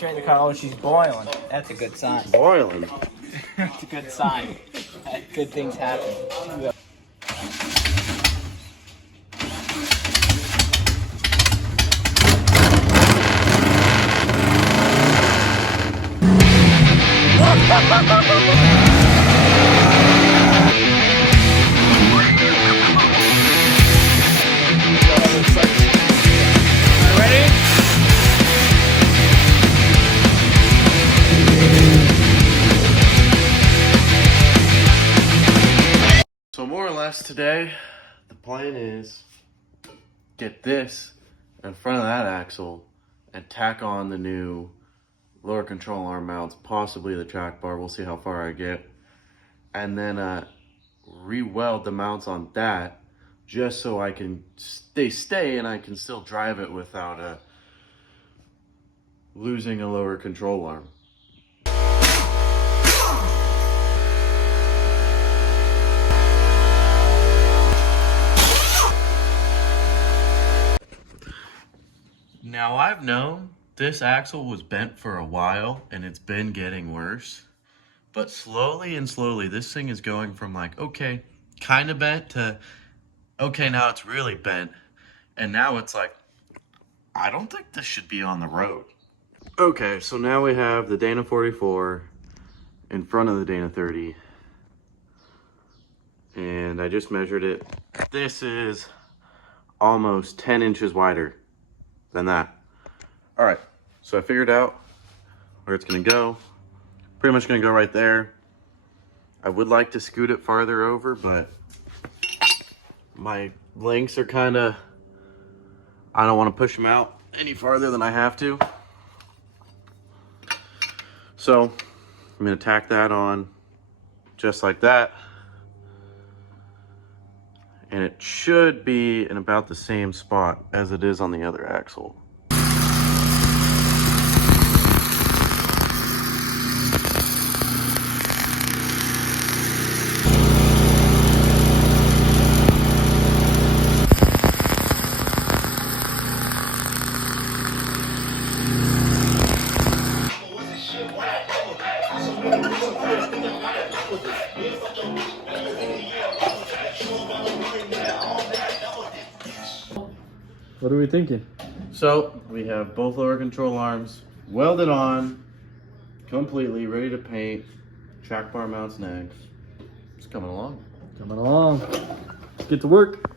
Turn the car. Oh, she's boiling. That's a good sign. Boiling. That's a good sign. Good things happen. So more or less today, the plan is get this in front of that axle and tack on the new lower control arm mounts, possibly the track bar. We'll see how far I get. And then re-weld the mounts on that just so I can stay and I can still drive it without losing a lower control arm. Now I've known this axle was bent for a while and it's been getting worse, but slowly and slowly this thing is going from like, okay, kind of bent to, okay, now it's really bent. And now it's like, I don't think this should be on the road. Okay, so now we have the Dana 44 in front of the Dana 30. And I just measured it. This is almost 10 inches wider than that. All right, so I figured out where it's gonna go. Pretty much gonna go right there. I would like to scoot it farther over, but my lengths are kinda, I don't wanna push them out any farther than I have to. So I'm gonna tack that on just like that. And it should be in about the same spot as it is on the other axle. What are we thinking? So we have both lower control arms welded on, completely ready to paint. Track bar mounts next. It's coming along. Coming along. Let's get to work.